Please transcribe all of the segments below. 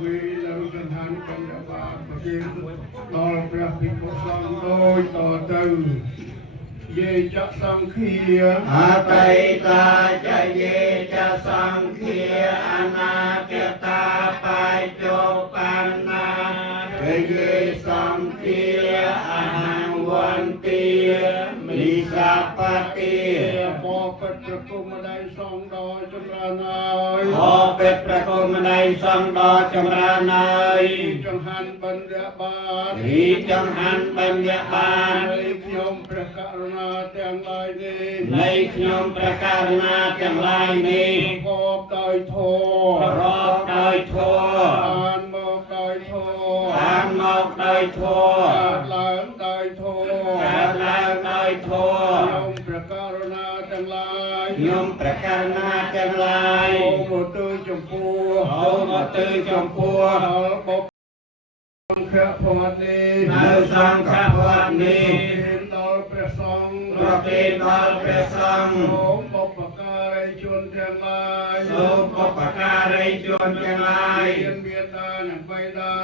vì lâu chân hành cần đã bà tiên to ra bị có sang đôi to từ về chắc sang kia tây ta cha ye cha sang kia ana kia ta pai cho pana ye sang kia anang wan tia mi sa pa tia មកពេតប្រគុំម្ដាយសងដល់ចម្រើនហើយ ขอเป็ดประโคมในสังดอจำราใน ចង្ហាន់បណ្ឌបាត รีจังหันปัญญาบาล ហើយខ្ញុំព្រះករុណាទាំងឡាយនេះ ในขยมประการนาจังไรนี้ ប្រកបដោយធម៌ รอบโดยทั่ว អានមកដោយធម៌ ทานมอกโดยทั่ว កើតឡើងដោយធម៌ การแล้วโดยทั่ว ខ្ញុំព្រះករុណាទាំងឡាយ ยมประการนาจังไร សូមឧទ្ទិសចំពោះ เอามาตื้อจมพัว ដល់បុព្វសង្ឃភវនេះ ในสังฆวัดนี้ ដល់ព្រះសង្ឃ ประเพณบาลประสัง សូមបុព្វការីជនទាំងឡាយ โสมปปการิจนจังไร មានមេត្តានិងបៃតា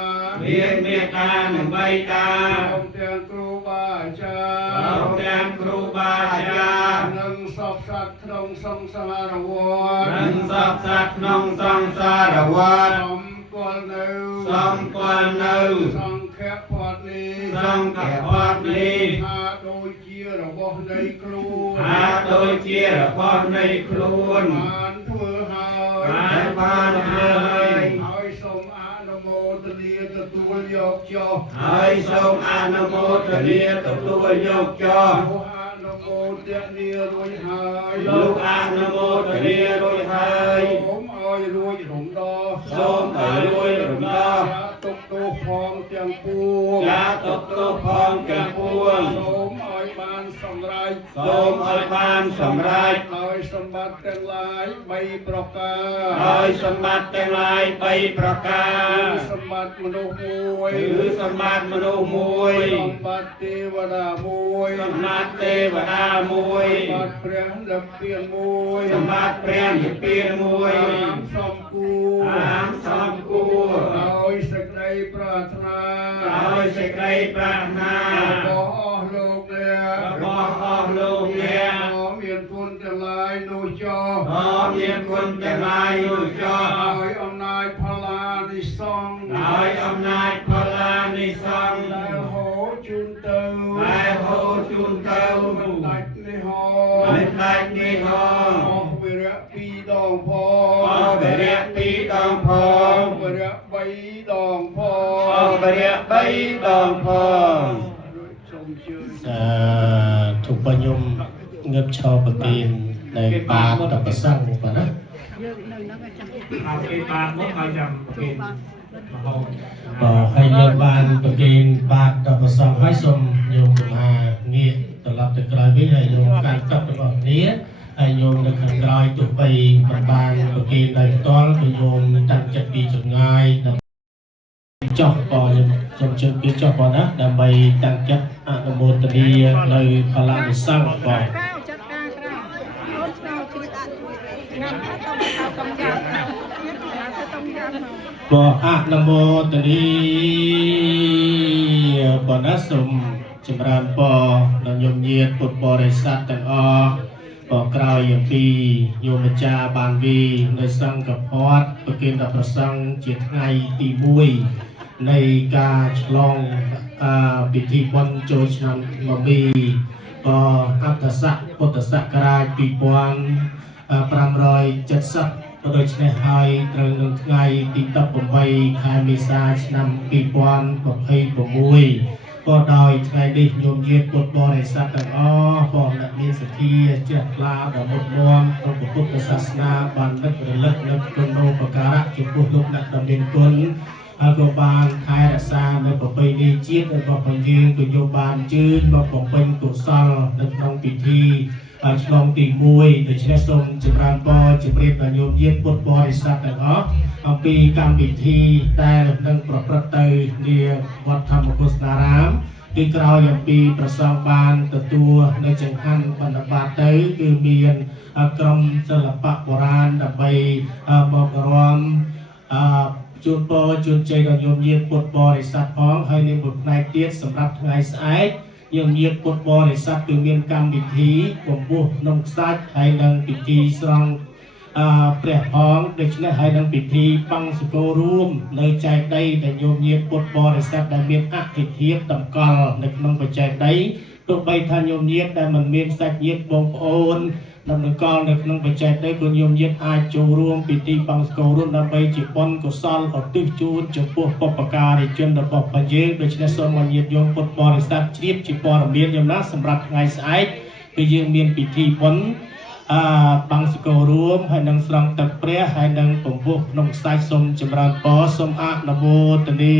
เวียนเมตตาหนึ่งใบตา សូមទាំងគ្រូបាអាចារ្យ เราแดนครูบาอาจารย์ និងសពសត្វក្នុងសង្សារវដ្ត หนึ่งสับสัตว์นองสังสารวัฏ សូមគល់នៅ สองกวนនៅ សង្ឃភវនេះ សង្ឃวัดนี้ ថាដូចជារបស់នៃខ្លួន หาโดยเจียรพอในครูน បានធ្វើហើយ หายพานเลย ហើយសូមអនុមោទនាទទួលយកចុះ ให้ทรงอนุโมทนีตัวยกจอ លោកអនុមោទនារួចហើយ ลูกอนุโมทนีรวยให้ សូមឲ្យរួចរំដោះ សូមឲ្យរួចរំដោះ ចាទុកទោសផងទាំងពួង อย่าตกตุกพองแก่ปวง សូមឲ្យបានសម្រេច សូមឲ្យបានសម្រេច ដោយសម្បត្តិទាំងឡាយ3ប្រការ ដោយសម្បត្តិទាំងឡាយ3ប្រការ សម្បត្តិមនុស្សមួយ คือសម្បត្តិមនុស្សមួយ សម្បត្តិទេវតាមួយ សម្បត្តិទេវតាមួយ សម្បត្តិព្រះនិព្វានមួយ សម្បត្តិព្រះនិព្វានមួយ តាមសំគួរ អាមសំគួរ ដោយសេចក្តីប្រាថ្នា ដោយសេចក្តីប្រាថ្នា របស់អស់លោកនេះ របស់អស់លោកអ្នក មានគុណទាំងឡាយនោះចុះ អមានគុណទាំងឡាយនោះចោះ ដោយអំណាចផល្លានិសង្ឃ ដោយអំណាចផល្លានិសង្ឃ ដែលហូរជូនទៅ ដែលហូរជូនទៅ មិនដាច់នេះហោ មិនដាច់នេះហង អស់វិរៈ2ដងផង អស់បរិយពីរដងផង វិរៈ3ដងផង អស់បរិយ3ដងផង សូមជឿ thuộc bao nhiêu ngập cho bậc tiềnในบาทกับประสังป่ะนะ เอาเกณฑ์บานมุกเอาจำเกณฑ์มาโฮ บอกให้โยมบานบเกณฑ์บาทกับประสังให้สมโยมมาเงี้ยตลอดแต่กลายไม่ได้โยมการกลับตลอดนี้ให้โยมในขันกลายตุกไปบานบเกณฑ์ในตอนคือโยมตั้งใจปีจดง่ายจอบปอยังจำเชิงปีจอบปอนะดำไปตั้งจัดอนุโมทนีเลยพลังสร้างปอ จัดการครับรถเราชีวิตงานต้องยำต้องยำ บ่อะนะโมตนีบ่นะสมจำรานปอนยมเยียดปุตบริษัทទាំងអบ่ក្រោយអំពីយមចាបានវីនៅសង្ឃផតប្រគិនដល់ប្រសង្ឃជាថ្ងៃទី1នៃការឆ្លងពិធីបុណ្យចូលឆ្នាំមមីក៏អត្តស័កពុទ្ធសករាជ2570 ក៏ដូច្នេះហើយត្រូវនៅថ្ងៃទី18ខែមេសាឆ្នាំ2026ក៏ដោយថ្ងៃនេះញោមញាតិពុទ្ធបរិស័ទទាំងអស់ក៏អ្នកមានសទ្ធាជ្រះថ្លាដល់មុខមាំក្នុងពុទ្ធសាសនាបាននឹករលឹកនឹកគុណូបការៈចំពោះលោកអ្នកដ៏មានគុណហើយក៏បានថែរក្សានៅប្រពៃណីជាតិរបស់ផងយើងក៏យកបានជឿនមកបំពេញកុសលនៅក្នុងពិធីឆ្លងទី1ដូច្នេះសូមចម្រើនពរជម្រាបដល់ញោមញាតិពុទ្ធបរិស័ទទាំងអស់អំពីកម្មវិធីដែលនឹងប្រព្រឹត្តទៅនាវត្តធម្មកុសលារាមគឺក្រោយអំពីប្រសងបានទទួលនៅចង្ហាន់បណ្ឌបាតទៅគឺមានក្រុមសិល្បៈបុរាណដើម្បីមករំ ជួនពរជួនជ័យដល់ញោមញាតិពុទ្ធបរិស័ទផងហើយនាងបុត្រផ្នែកទៀតសម្រាប់ថ្ងៃស្អែកញោមញាតិពុទ្ធបរិស័ទគឺមានកម្មវិធីបំពោះនំខ្សាច់ហើយនឹងពិធីស្រង់ព្រះផងដូច្នេះហើយនឹងពិធីបង្សុកោរួមនៅចែកដីដែលញោមញាតិពុទ្ធបរិស័ទដែលមានអធិធិបតម្កល់នៅក្នុងបច្ច័យដីទោះបីថាញោមញាតិដែលមិនមានសាច់ញាតិបងប្អូនតម្កល់នៅក្នុងបច្ច័យដីក៏ញោមញាតិអាចចូលរួមពិធីបង្សុកោរួមដើម្បីជាបុណ្យកុសលឧទ្ទិសជូនចំពោះបុព្វការីជនរបស់ព្រះយើងដូច្នេះសូមឲ្យញាតិញោមពុទ្ធបរិស័ទជ្រាបជាព័ត៌មានយ៉ាងណាសម្រាប់ថ្ងៃស្អែកគឺយើងមានពិធីបុណ្យបង្សុកោរួមហើយនឹងស្រង់ទឹកព្រះហើយនឹងពំពោះក្នុងខ្សាច់សូមចម្រើនពរសូមអនុមោទនា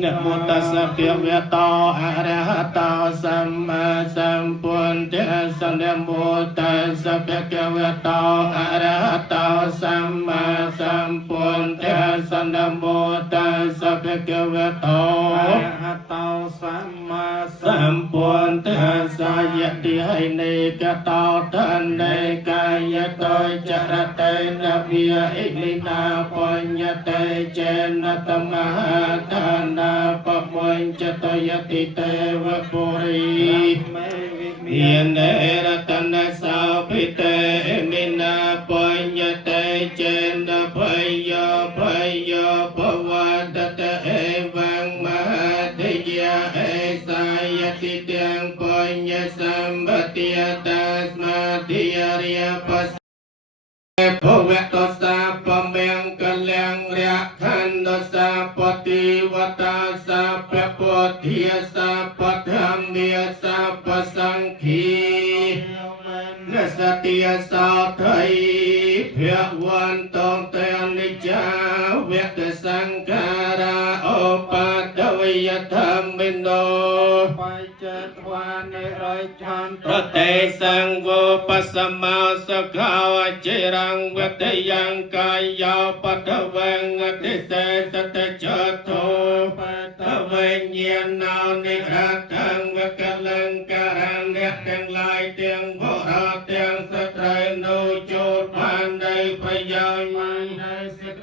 นะโมตัสสะภะคะวะโตอะระหะโตสัมมาสัมพุทธัสสะนะโมตัสสะภะคะวะโตอะระหะโตสัมมาสัมพุทธัสสะนะโมตัสสะภะคะวะโตอะระหะโตสัมมาสัมพุทธัสสะยะติให้เนกะโตทันเนกายะโตจะระเตนะวิยะอิมินาปัญญเตเจนะตมหาทานาปะมัญจตยติเตวะปุริเมียนเนรตนะสาภิเตมินาปัญญเตเจนะพยาพยาภวัตตะเอวังมหาเทยะเอสายติเตียงปัญญสัมปติยตัสมาธิยริยปัสภวะตสะปะเมงกัลยังเรียขันตสะปฏิวัตสะปะปุถิยสะปะธรรมิยสะปะสังคีนัสติยสะทัยเพียวันตองเตนิจาเวทสังขาราโอปัตวิยธรรมิโนไปเจตวานิรัยชันตเตสังโวปัสสมาสขาวจิรังเวทยังกายาปัทเวงอติเสสตจโตปัทเวญญาณานิรัตถังวกลังการังเรียกทั้งหลายเตียงโบราณเตียงสตรีโนโจทผ่านในพยาน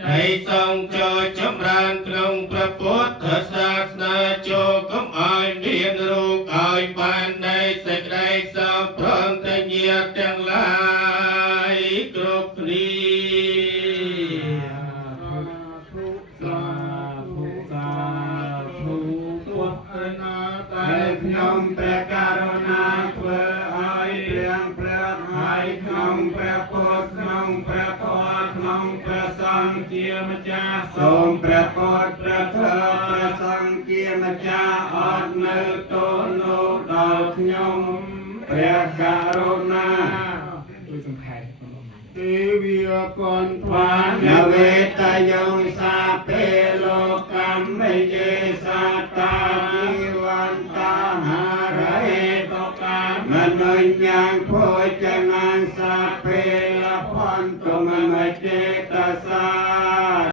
ให้ทรงโจจำรานกรงพระพุทธศาสนาโจกมอายเรียนรูกอายปานในเสกได้สัพพรตเยียทั้งหลายกรุบกรีสาธุพุทธนาไตขยมประการนาเพื่อให้เพียงพระให้ขนมพระพุทธขนมพระธรรมขนมพระสังฆเกียรติจ้าសូមព្រះពុទ្ធព្រះធម៌ព្រះសង្ឃជាម្ចាស់អត់នៅទោនោះដល់ខ្ញុំព្រះករុណា ด้วยสงขาย ទេវាកនថ្វា นเวตยงสาเปโลกัมเมเยสัตตาจิวันตาหาระเหตุกามนุญญังโพจนังสาเปละพันตุมะเจ